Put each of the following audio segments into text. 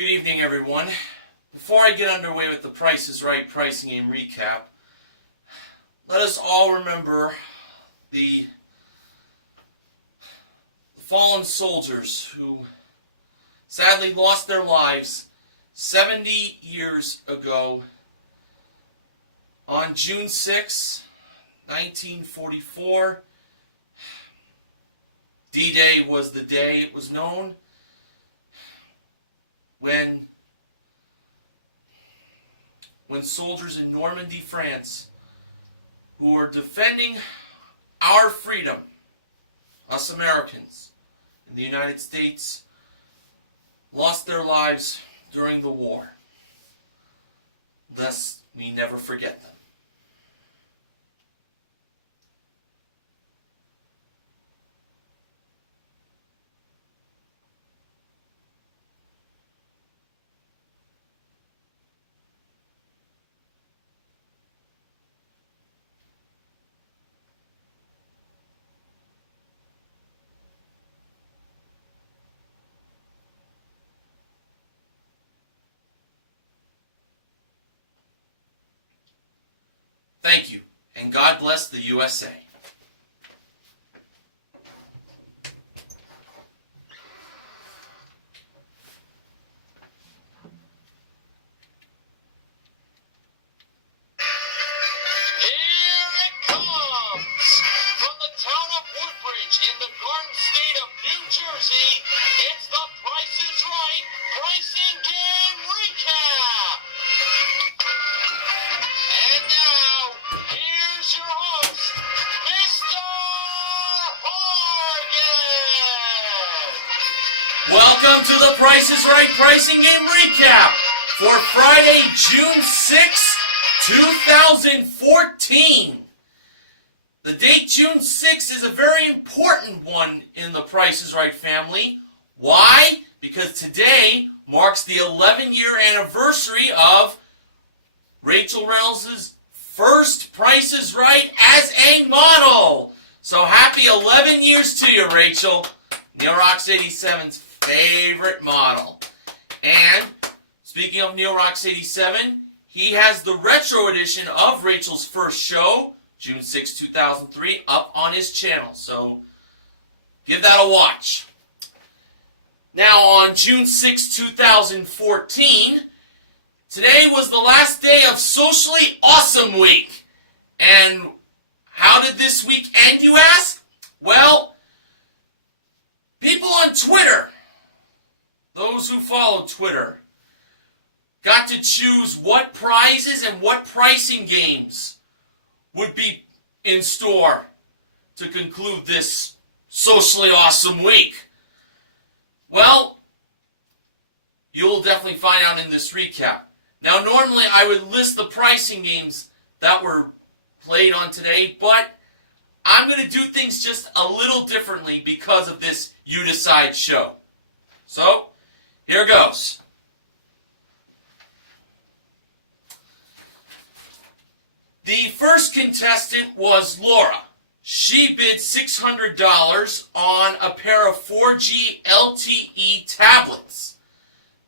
Good evening, everyone. Before I get underway with the Price is Right pricing game recap, let us all remember the fallen soldiers who sadly lost their lives 70 years ago on June 6, 1944. D-Day was the day it was known when soldiers in Normandy, France, who were defending our freedom, us Americans in the United States, lost their lives during the war. Thus, we never forget them. Thank you, and God bless the USA. Welcome to the Price is Right pricing game recap for Friday, June 6, 2014. The date June 6 is a very important one in the Price is Right family. Why? Because today marks the 11-year anniversary of Rachel Reynolds' first Price is Right as a model. So happy 11 years to you, Rachel. Neil Rocks 87's favorite model. And speaking of Neil Rocks 87, he has the retro edition of Rachel's first show, June 6, 2003, up on his channel. So give that a watch. Now on June 6, 2014, today was the last day of Socially Awesome Week. And how did this week end, you ask? Well, people on Twitter, those who follow Twitter, got to choose what prizes and what pricing games would be in store to conclude this socially awesome week. Well, you'll definitely find out in this recap. Now, normally I would list the pricing games that were played on today, but I'm going to do things just a little differently because of this You Decide show. So, here goes. The first contestant was Laura. She bid $600 on a pair of 4G LTE tablets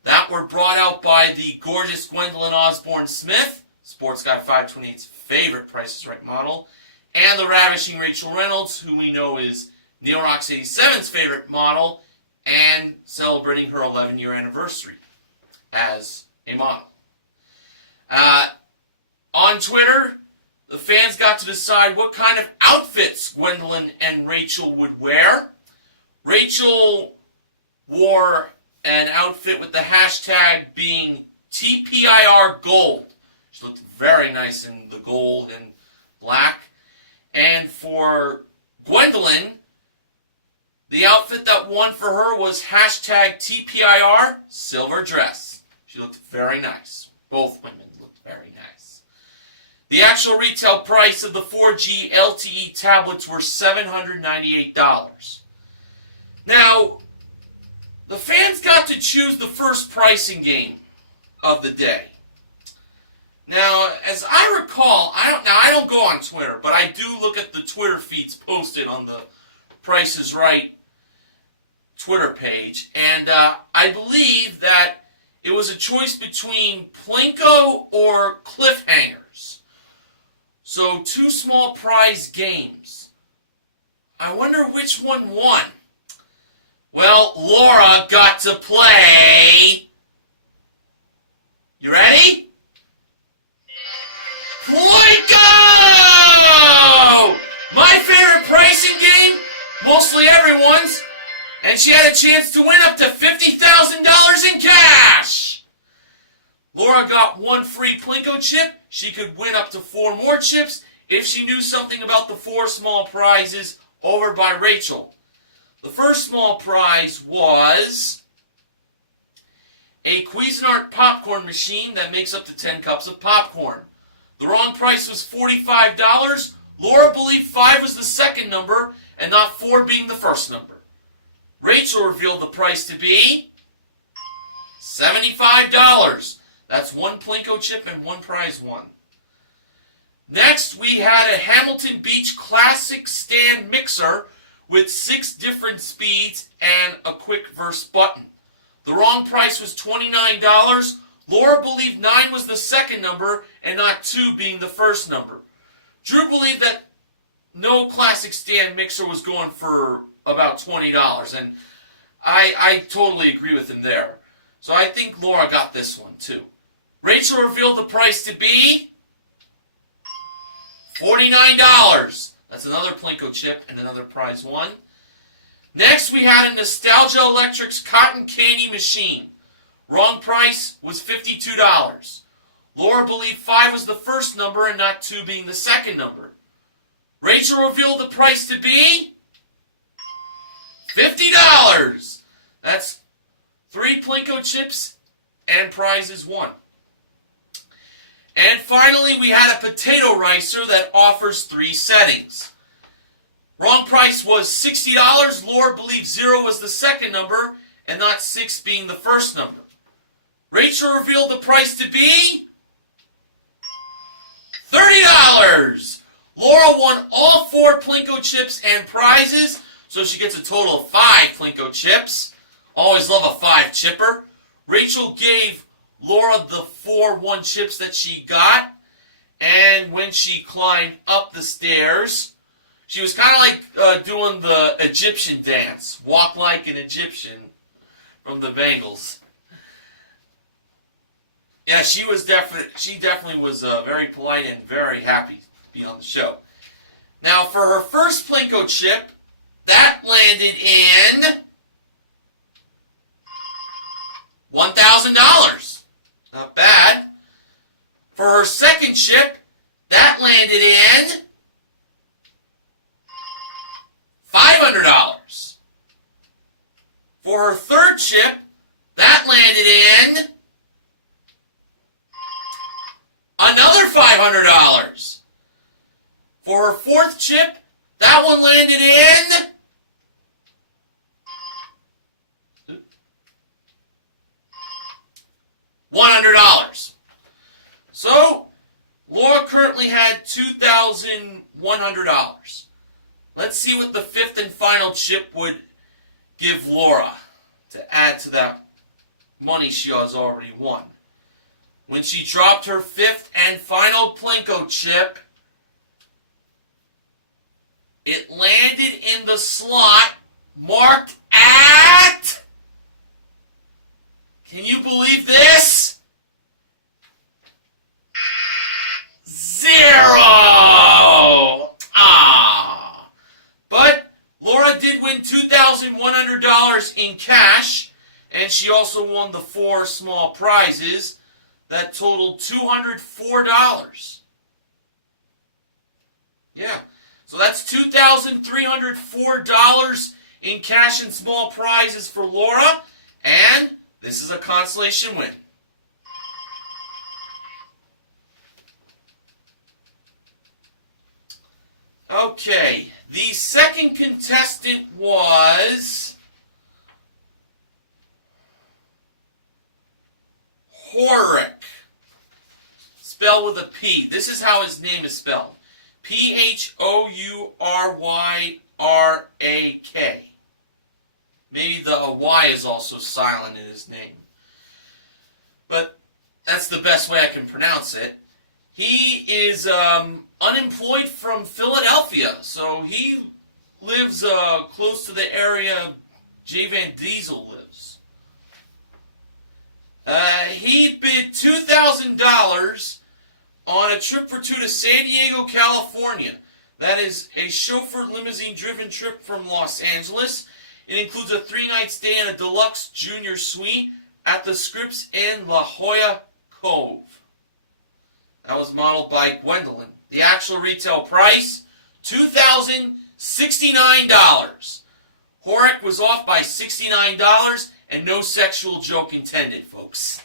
that were brought out by the gorgeous Gwendolyn Osborne Smith, Sports Guy 528's favorite Price is Right model, and the ravishing Rachel Reynolds, who we know is Neil Rocks 87's favorite model, and celebrating her 11-year anniversary as a model. On Twitter, the fans got to decide what kind of outfits Gwendolyn and Rachel would wear. Rachel wore an outfit with the hashtag being TPIR gold. She looked very nice in the gold and black. And for Gwendolyn, the outfit that won for her was hashtag TPIR silver dress. She looked very nice. Both women looked very nice. The actual retail price of the 4G LTE tablets were $798. Now, the fans got to choose the first pricing game of the day. Now, as I recall, I don't go on Twitter, but I do look at the Twitter feeds posted on the Price is Right Twitter page, and I believe that it was a choice between Plinko or Cliffhangers. So 2 small prize games. I wonder which one won. Well, Laura got to play. You ready? Plinko! My favorite pricing game, mostly everyone's, and she had a chance to win up to $50,000 in cash. Laura got 1 free Plinko chip. She could win up to 4 more chips if she knew something about the 4 small prizes over by Rachel. The first small prize was a Cuisinart popcorn machine that makes up to 10 cups of popcorn. The wrong price was $45. Laura believed 5 was the second number and not 4 being the first number. Rachel revealed the price to be $75. That's 1 Plinko chip and 1 prize won. Next, we had a Hamilton Beach Classic stand mixer with 6 different speeds and a quick verse button. The wrong price was $29. Laura believed 9 was the second number and not 2 being the first number. Drew believed that no classic stand mixer was going for about $20, and I totally agree with him there. So I think Laura got this one too. Rachel revealed the price to be $49. That's another Plinko chip and another prize won. Next, we had a Nostalgia Electrics cotton candy machine. Wrong price was $52. Laura believed 5 was the first number and not 2 being the second number. Rachel revealed the price to be $50. That's 3 Plinko chips and prizes won. And finally, we had a potato ricer that offers 3 settings. Wrong price was $60. Laura believed 0 was the second number and not 6 being the first number. Rachel revealed the price to be $30. Laura won all 4 Plinko chips and prizes, so she gets a total of 5 Plinko chips. Always love a 5 chipper. Rachel gave Laura the 4 1 chips that she got, and when she climbed up the stairs, she was kind of like doing the Egyptian dance, walk like an Egyptian from the Bengals. Yeah, she definitely was very polite and very happy to be on the show. Now, for her first Plinko chip, that landed in $1,000. Not bad. For her second chip, that landed in $500. For her third chip, that landed in another $500. For her fourth chip, that one landed in $100. So, Laura currently had $2,100. Let's see what the fifth and final chip would give Laura to add to that money she has already won. When she dropped her fifth and final Plinko chip, it landed in the slot marked at... Can you believe this? 0! Ah! But Laura did win $2,100 in cash, and she also won the 4 small prizes that totaled $204. Yeah. So that's $2,304 in cash and small prizes for Laura, and this is a consolation win. Okay, the second contestant was Horrocks, spelled with a P. This is how his name is spelled. P-H-O-U-R-Y-R-A-K. Maybe the Y is also silent in his name. but that's the best way I can pronounce it. He is unemployed from Philadelphia, so he lives close to the area J. Van Diesel lives. He bid $2,000 on a trip for two to San Diego, California. That is a chauffeured limousine-driven trip from Los Angeles. It includes a 3-night stay in a deluxe junior suite at the Scripps in La Jolla Cove. That was modeled by Gwendolyn. The actual retail price, $2,069. Horrocks was off by $69, and no sexual joke intended, folks.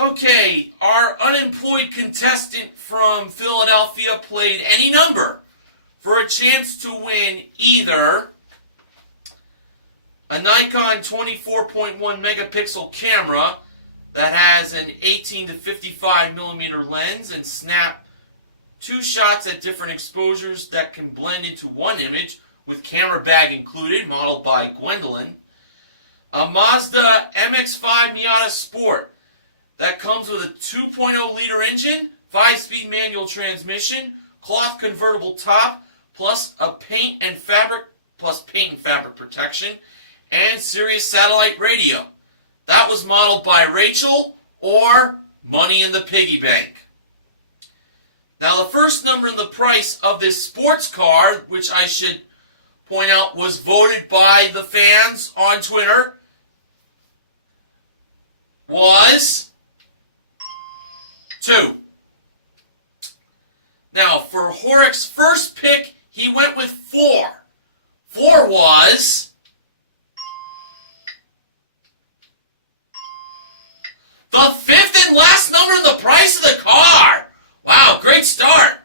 Okay, our unemployed contestant from Philadelphia played any number for a chance to win either a Nikon 24.1 megapixel camera that has an 18 to 55 millimeter lens and snap 2 shots at different exposures that can blend into one image with camera bag included, modeled by Gwendolyn. A Mazda MX-5 Miata Sport that comes with a 2.0 liter engine, 5-speed manual transmission, cloth convertible top, plus paint and fabric protection, and Sirius satellite radio. That was modeled by Rachel, or Money in the Piggy Bank. Now the first number in the price of this sports car, which I should point out was voted by the fans on Twitter, was 2. Now, for Horrocks' first pick, he went with 4. 4 was the 5th and last number in the price of the car. Wow, great start.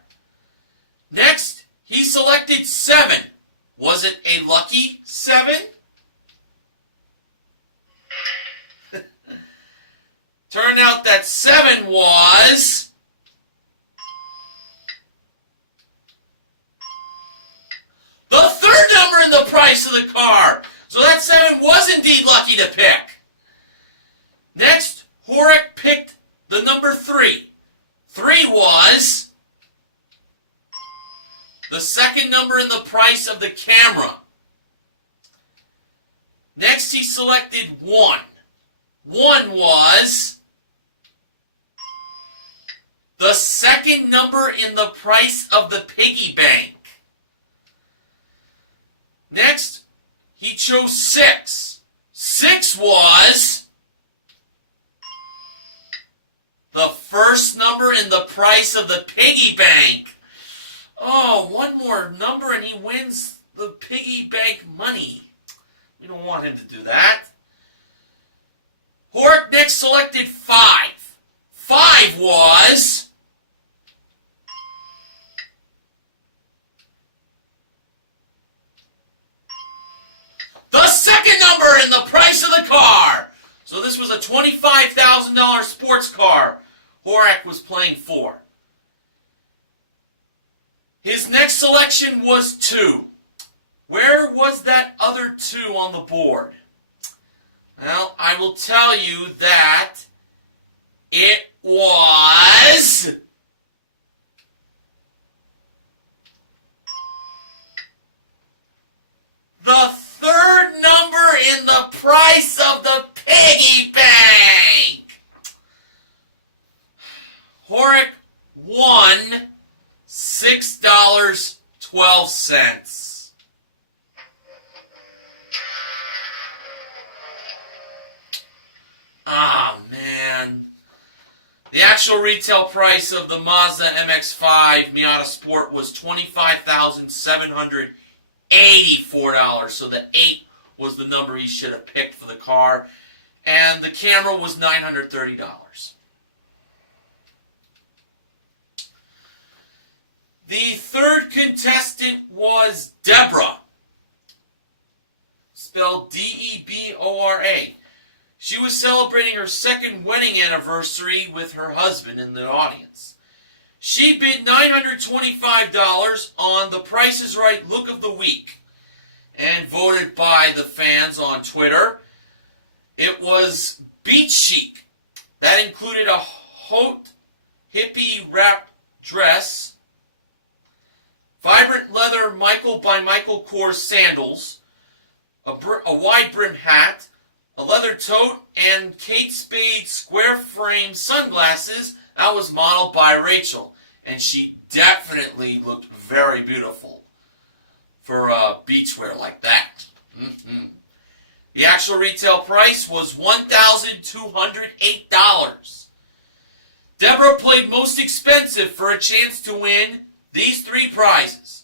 Next, he selected 7. Was it a lucky 7? Turned out that 7 was the 3rd number in the price of the car. So that 7 was indeed lucky to pick. Next, Horrocks picked the number 3. 3 was the 2nd number in the price of the camera. Next, he selected 1. 1 was the 2nd number in the price of the piggy bank. Next, he chose 6. 6 was the 1st number in the price of the piggy bank. Oh, one more number and he wins the piggy bank money. We don't want him to do that. Horrocks next selected 5. 5 was the 2nd number in the price of the car. So this was a $25,000 sports car Horrocks was playing for. His next selection was 2. Where was that other 2 on the board? Well, I will tell you that it was the 3rd number in the price of the piggy bank. Horrocks won $6.12. Ah, man. The actual retail price of the Mazda MX-5 Miata Sport was $25,784. So the 8 was the number he should have picked for the car. And the camera was $930. The 3rd contestant was Deborah, spelled D-E-B-O-R-A. She was celebrating her 2nd wedding anniversary with her husband in the audience. She bid $925 on The Price is Right Look of the Week. and voted by the fans on Twitter. It was beach chic. That included a haute hippie wrap dress, vibrant leather Michael by Michael Kors sandals, a wide brim hat, a leather tote, and Kate Spade square frame sunglasses. That was modeled by Rachel, and she definitely looked very beautiful for beachwear like that. The actual retail price was $1,208. Deborah played most expensive for a chance to win these three prizes.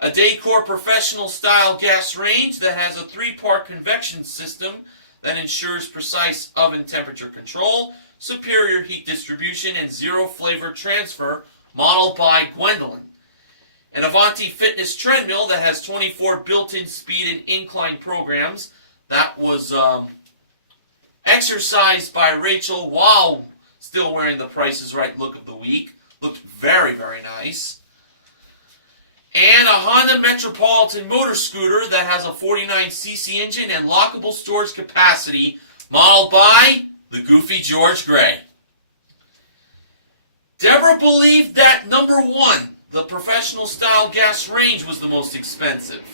A Daycor professional style gas range that has a 3-part convection system that ensures precise oven temperature control, superior heat distribution, and zero flavor transfer, modeled by Gwendolyn. An Avanti fitness treadmill that has 24 built-in speed and incline programs. That was exercised by Rachel while still wearing the Price is Right look of the week. Looked very, very nice. And a Honda Metropolitan motor scooter that has a 49cc engine and lockable storage capacity, modeled by the Goofy George Gray. Deborah believed that number 1, the professional style gas range, was the most expensive.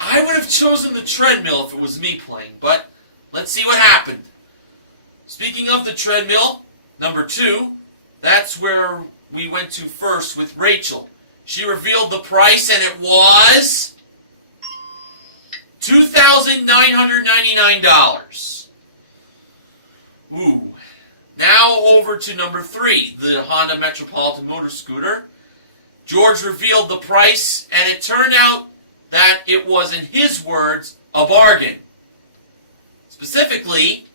I would have chosen the treadmill if it was me playing, but let's see what happened. Speaking of the treadmill, number 2, that's where we went to first with Rachel. She revealed the price, and it was $2,999. Ooh. Now over to number 3, the Honda Metropolitan motor scooter. George revealed the price, and it turned out that it was, in his words, a bargain. Specifically,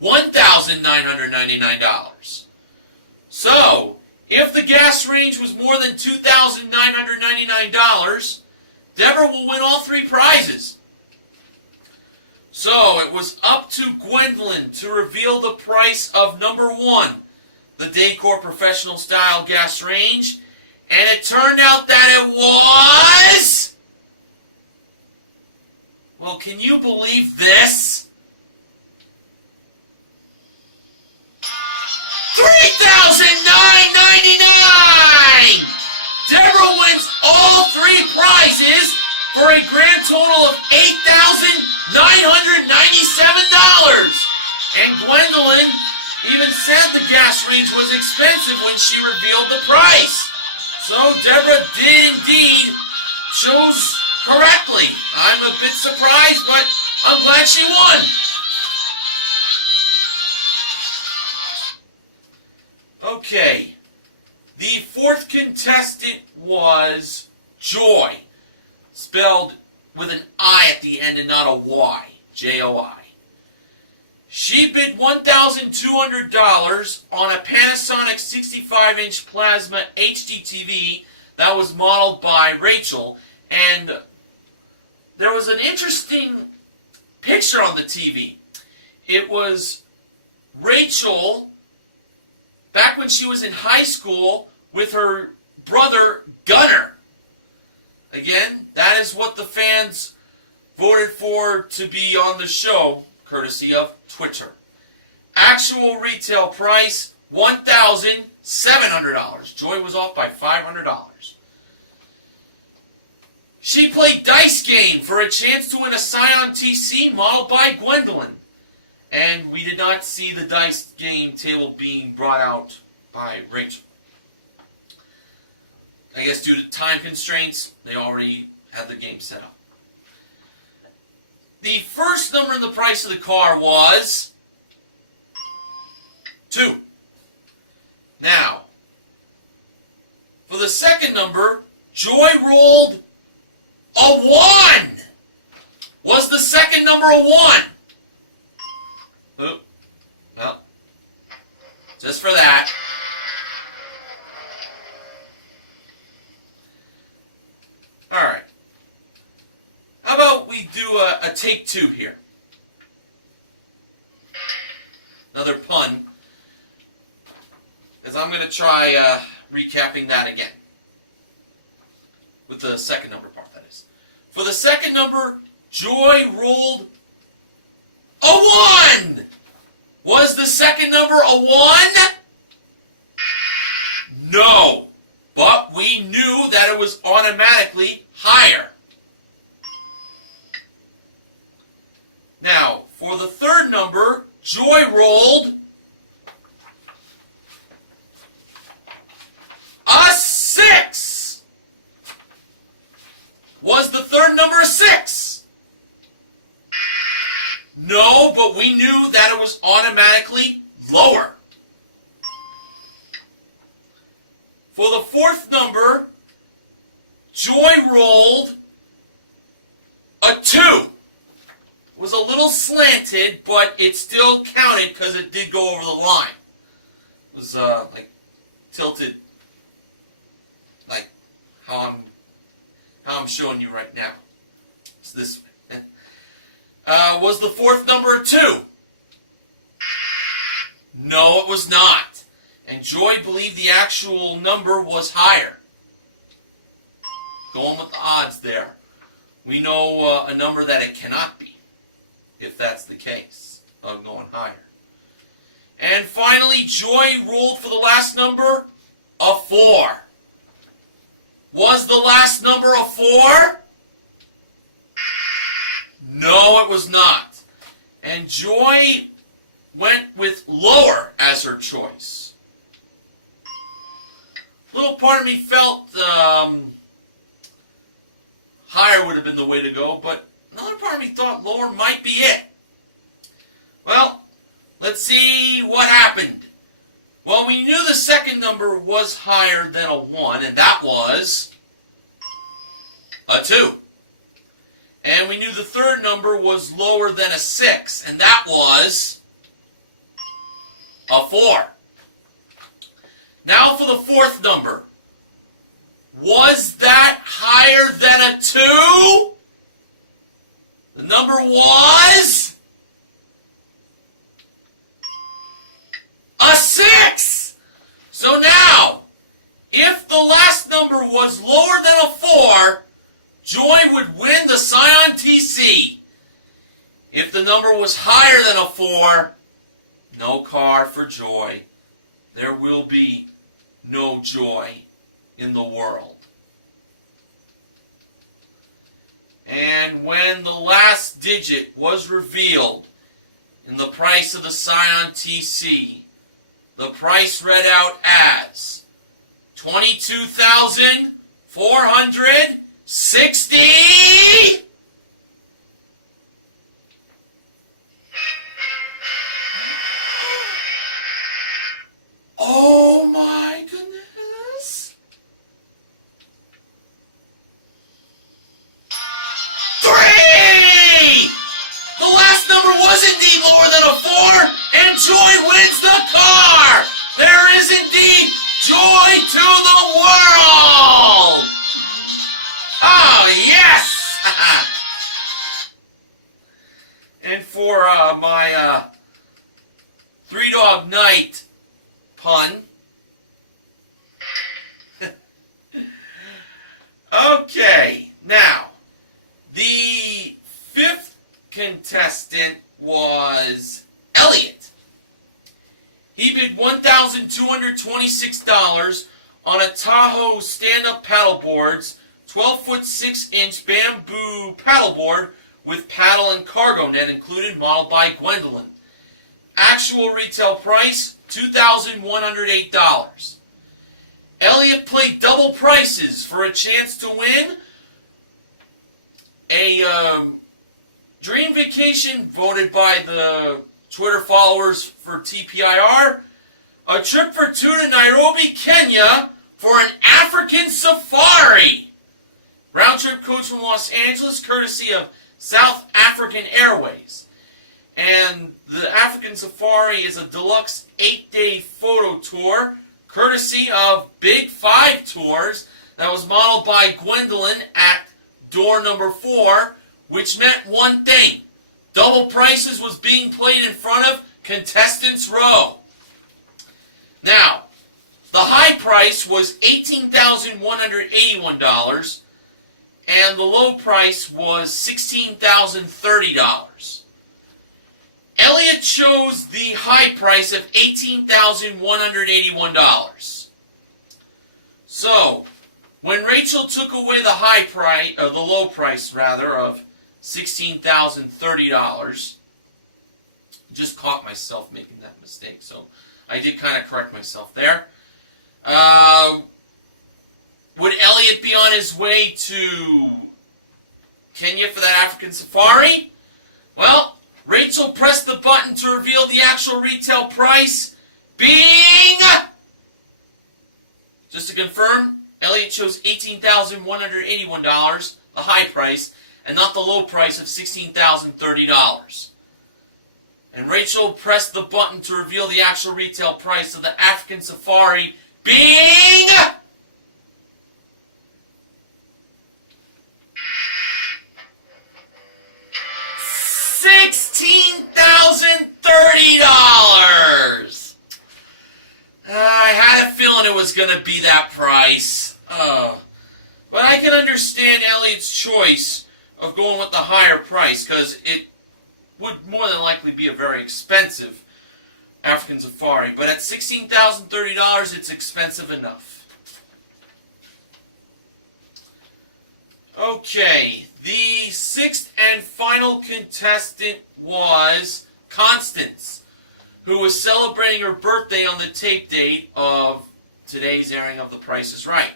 $1,999. So, if the gas range was more than $2,999, Deborah will win all 3 prizes. So, it was up to Gwendolyn to reveal the price of number 1, the Daycor professional style gas range, and it turned out that it was... Well, can you believe this? $3,999! Deborah wins all 3 prizes for a grand total of $8,997. And Gwendolyn even said the gas range was expensive when she revealed the price. So Deborah did indeed chose correctly. I'm a bit surprised, but I'm glad she won. Okay, the 4th contestant was Joy, spelled with an I at the end and not a Y, J-O-I. She bid $1,200 on a Panasonic 65-inch plasma HD TV that was modeled by Rachel, and there was an interesting picture on the TV. It was Rachel back when she was in high school with her brother Gunnar. Again, that is what the fans voted for to be on the show, courtesy of Twitter. Actual retail price, $1,700. Joy was off by $500. She played Dice Game for a chance to win a Scion TC modeled by Gwendolyn. And we did not see the Dice Game table being brought out by Rachel. I guess due to time constraints, they already had the game set up. The first number in the price of the car was 2. Now, for the second number, Joy rolled a 1. Was the second number a 1? Oop. No. Just for that. Alright. How about we do a take 2 here? Another pun. Because I'm going to try recapping that again. With with the second number part, that is. For the second number, Joy rolled a 1. Was the second number a 1? No, but we knew that it was automatically higher. Now, for the third number, Joy rolled a 6. Was the third number a 6? No, but we knew that it was automatically lower. For the fourth number, Joy rolled a 2. It was a little slanted, but it still counted because it did go over the line. It was like tilted, like how I'm showing you right now. It's this way. Was the fourth number a 2? No, it was not. And Joy believed the actual number was higher. Going with the odds there. We know a number that it cannot be, if that's the case, of going higher. And finally, Joy ruled for the last number, a 4. Was the last number a 4? No, it was not. And Joy went with lower as her choice. Little part of me felt higher would have been the way to go, but another part of me thought lower might be it. Well, let's see what happened. Well, we knew the second number was higher than a 1, and that was a 2. And we knew the third number was lower than a 6, and that was a 4. Now for the fourth number. Was that higher than a 2? The number was a 6. So now, if the last number was lower than a 4, Joy would win the Scion TC. If the number was higher than a 4, no car for Joy. There will be no joy in the world. And when the last digit was revealed in the price of the Scion TC, the price read out as $22,460. Oh my goodness. 3! The last number was indeed lower than a 4, and Joy wins the car. There is indeed joy to the world. Oh, yes. And for my 3-dog night pun. Okay, now, the fifth contestant was Elliot. He bid $1,226 on a Tahoe stand-up paddleboards, 12-foot 6-inch bamboo paddleboard with paddle and cargo net included, modeled by Gwendolyn. Actual retail price, $2,108. Elliot played double prices for a chance to win a dream vacation voted by the Twitter followers for TPIR, a trip for 2 to Nairobi, Kenya for an African safari. Round trip coach from Los Angeles, courtesy of South African Airways. And the African Safari is a deluxe 8-day photo tour, courtesy of Big 5 Tours, that was modeled by Gwendolyn at door number 4, which meant one thing. Double prices was being played in front of contestants' row. Now, the high price was $18,181. and the low price was $16,030. Elliot chose the high price of $18,181. So, when Rachel took away the high price, or the low price rather, of $16,030, just caught myself making that mistake, so I did kind of correct myself there. Would Elliot be on his way to Kenya for that African safari? Well, Rachel pressed the button to reveal the actual retail price, being... Just to confirm, Elliot chose $18,181, the high price, and not the low price of $16,030. And Rachel pressed the button to reveal the actual retail price of the African safari, being... $16,030! I had a feeling it was going to be that price. But I can understand Elliot's choice of going with the higher price, because it would more than likely be a very expensive African safari. But at $16,030, it's expensive enough. Okay, the sixth and final contestant was Constance, who was celebrating her birthday on the tape date of today's airing of The Price is Right.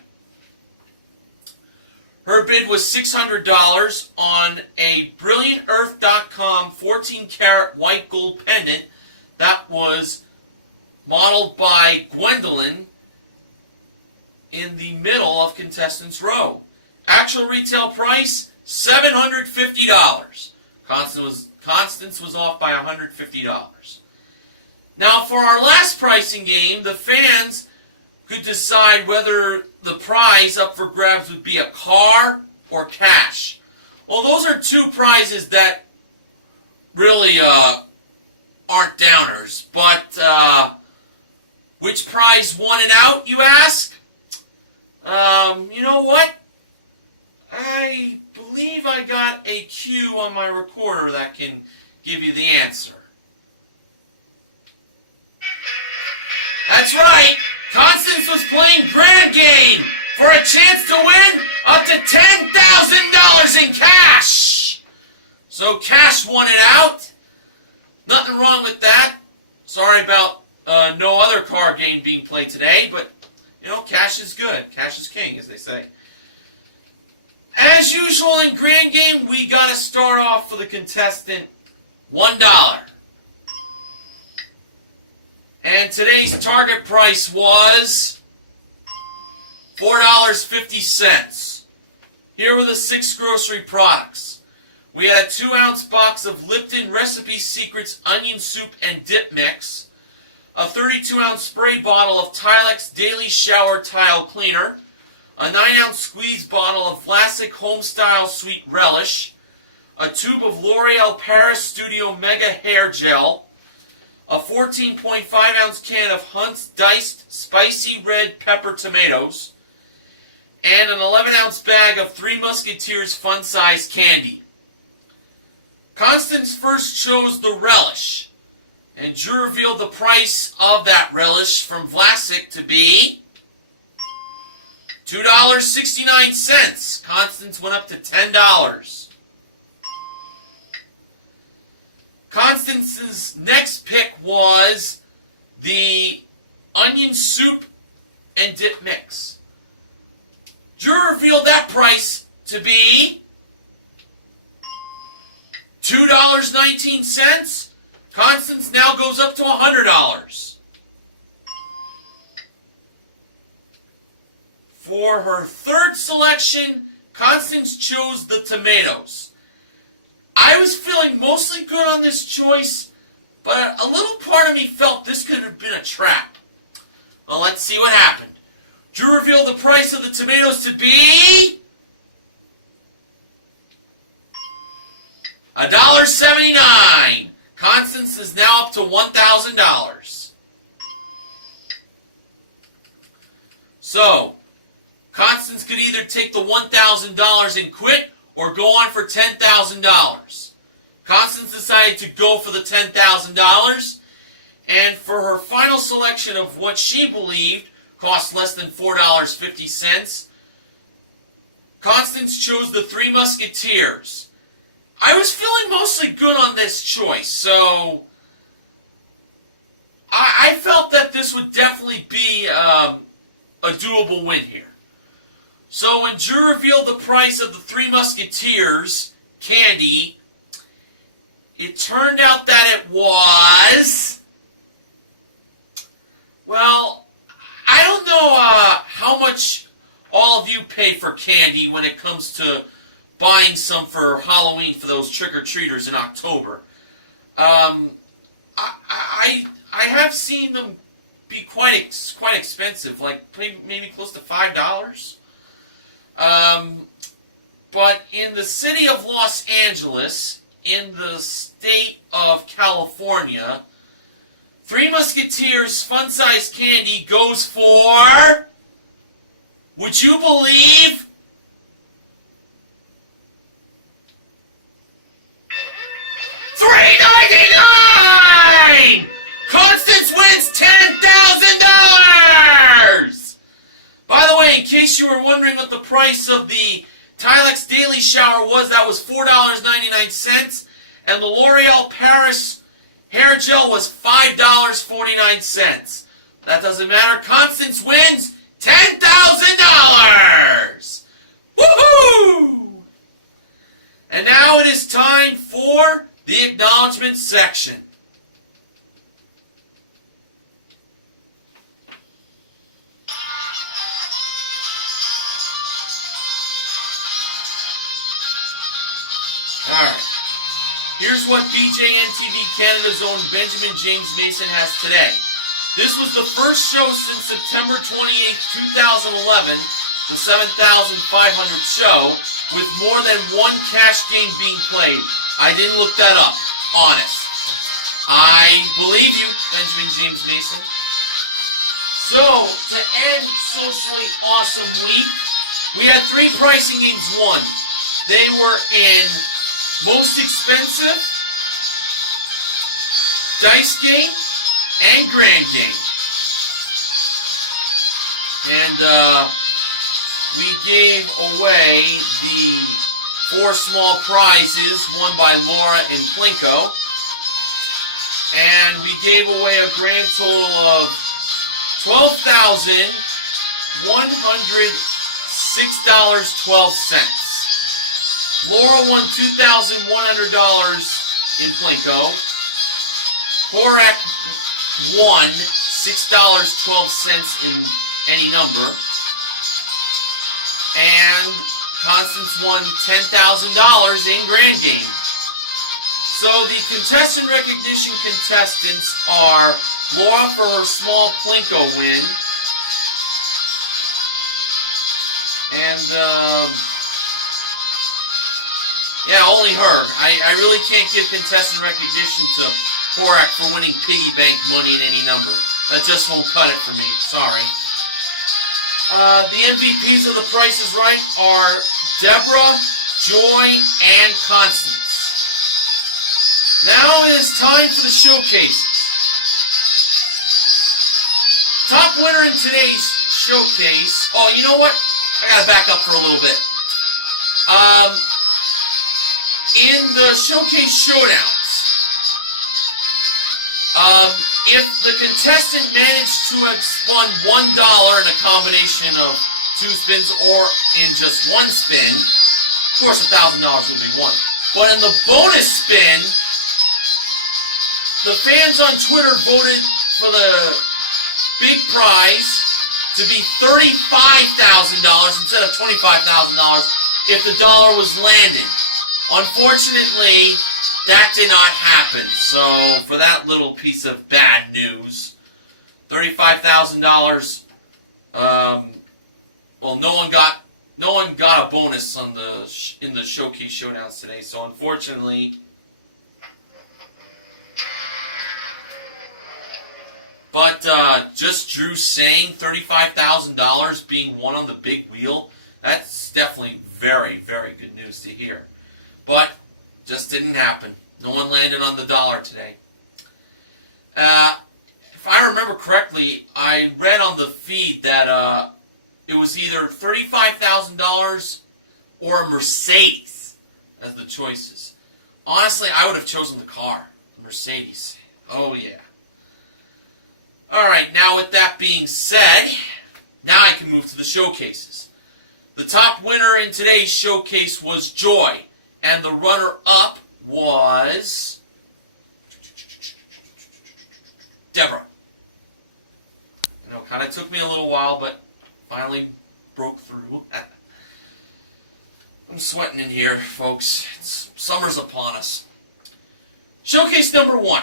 Her bid was $600 on a BrilliantEarth.com 14-karat white gold pendant that was modeled by Gwendolyn in the middle of contestants' row. Actual retail price, $750. Constance was off by $150. Now, for our last pricing game, the fans could decide whether the prize up for grabs would be a car or cash. Well, those are two prizes that really aren't downers. But which prize won it out, you ask? You know what? I believe I got a cue on my recorder that can give you the answer. That's right! Constance was playing Grand Game for a chance to win up to $10,000 in cash! So cash won it out. Nothing wrong with that. Sorry about no other card game being played today, but, you know, cash is good. Cash is king, as they say. As usual in Grand Game, we got to start off for the contestant, $1. And today's target price was $4.50. Here were the 6 grocery products. We had a 2-ounce box of Lipton Recipe Secrets Onion Soup and Dip Mix, a 32-ounce spray bottle of Tilex Daily Shower Tile Cleaner, a 9-ounce squeeze bottle of Vlasic Homestyle Sweet Relish, a tube of L'Oreal Paris Studio Mega Hair Gel, a 14.5-ounce can of Hunt's Diced Spicy Red Pepper Tomatoes, and an 11-ounce bag of Three Musketeers fun-size candy. Constance first chose the relish, and Drew revealed the price of that relish from Vlasic to be $2.69. Constance went up to $10. Constance's next pick was the onion soup and dip mix. Drew revealed that price to be $2.19. Constance now goes up to $100. For her third selection, Constance chose the tomatoes. I was feeling mostly good on this choice, but a little part of me felt this could have been a trap. Well, let's see what happened. Drew revealed the price of the tomatoes to be $1.79. Constance is now up to $1,000. So, Constance could either take the $1,000 and quit or go on for $10,000. Constance decided to go for the $10,000, and for her final selection of what she believed cost less than $4.50, Constance chose the Three Musketeers. I was feeling mostly good on this choice, so I felt that this would definitely be a doable win here. So when Drew revealed the price of the Three Musketeers candy, it turned out that it was, well, I don't know how much all of you pay for candy when it comes to buying some for Halloween for those trick-or-treaters in October. I have seen them be quite expensive, like maybe close to $5. But in the city of Los Angeles, in the state of California, Three Musketeers fun-sized candy goes for, would you believe, $3.99! Constance wins $10,000! By the way, in case you were wondering what the price of the Tilex Daily Shower was, that was $4.99, and the L'Oreal Paris Hair Gel was $5.49. That doesn't matter. Constance wins $10,000! Woohoo! And now it is time for the acknowledgement section. Alright. Here's what BJN TV Canada's own Benjamin James Mason has today. This was the first show since September 28, 2011, the 7,500 show, with more than one cash game being played. I didn't look that up. Honest. I believe you, Benjamin James Mason. So, to end Socially Awesome Week, we had 3 pricing games won. They were in Most Expensive, Dice Game, and Grand Game. And we gave away the 4 small prizes won by Laura and Plinko. And we gave away a grand total of $12,106.12. Laura won $2,100 in Plinko. Horrocks won $6.12 in any number. And Constance won $10,000 in Grand Game. So the contestant recognition contestants are Laura for her small Plinko win. And, yeah, only her. I really can't give contestant recognition to Horrocks for winning piggy bank money in any number. That just won't cut it for me. Sorry. The MVPs of The Price is Right are Deborah, Joy, and Constance. Now it is time for the showcase. Top winner in today's showcase. Oh, you know what? I gotta back up for a little bit. In the showcase showdowns, if the contestant managed to have spun $1 in a combination of 2 spins or in just 1 spin, of course $1,000 would be won. But in the bonus spin, the fans on Twitter voted for the big prize to be $35,000 instead of $25,000 if the dollar was landed. Unfortunately, that did not happen. So for that little piece of bad news, $35,000. Well, no one got a bonus on in the showcase showdowns today. So unfortunately, But just Drew saying $35,000 being won on the big wheel, that's definitely very, very good news to hear. But just didn't happen. No one landed on the dollar today. If I remember correctly, I read on the feed that it was either $35,000 or a Mercedes as the choices. Honestly, I would have chosen the car, the Mercedes. Oh yeah. Alright, now with that being said, now I can move to the showcases. The top winner in today's showcase was Joy, and the runner-up was Deborah. You know, kind of took me a little while, but finally broke through. I'm sweating in here, folks. Summer's upon us. Showcase number 1.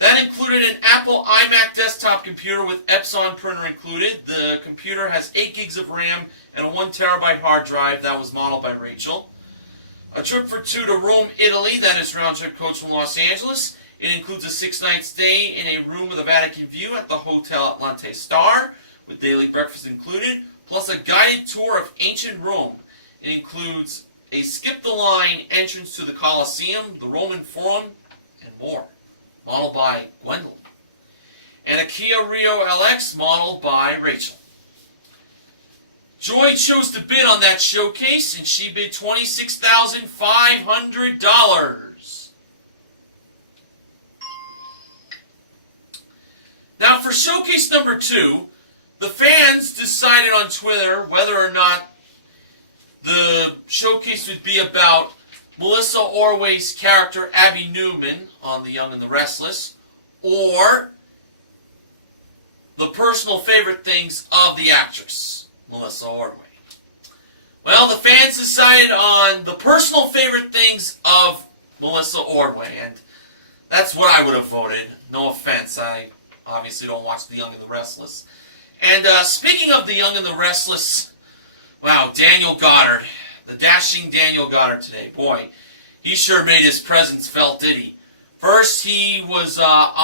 That included an Apple iMac desktop computer with Epson printer included. The computer has 8 gigs of RAM and a 1 terabyte hard drive. That was modeled by Rachel. A trip for 2 to Rome, Italy. That is round-trip coach from Los Angeles. It includes a 6-night stay in a room with a Vatican view at the Hotel Atlante Star, with daily breakfast included, plus a guided tour of ancient Rome. It includes a skip-the-line entrance to the Colosseum, the Roman Forum, and more. Modeled by Gwendolyn. And a Kia Rio LX modeled by Rachel. Joy chose to bid on that showcase, and she bid $26,500. Now for showcase number 2, the fans decided on Twitter whether or not the showcase would be about Melissa Orway's character Abby Newman on The Young and the Restless, or the personal favorite things of the actress, Melissa Ordway. Well, the fans decided on the personal favorite things of Melissa Ordway, and that's what I would have voted. No offense, I obviously don't watch The Young and the Restless. And speaking of The Young and the Restless, wow, Daniel Goddard. The dashing Daniel Goddard today. Boy, he sure made his presence felt, did he? First, he was on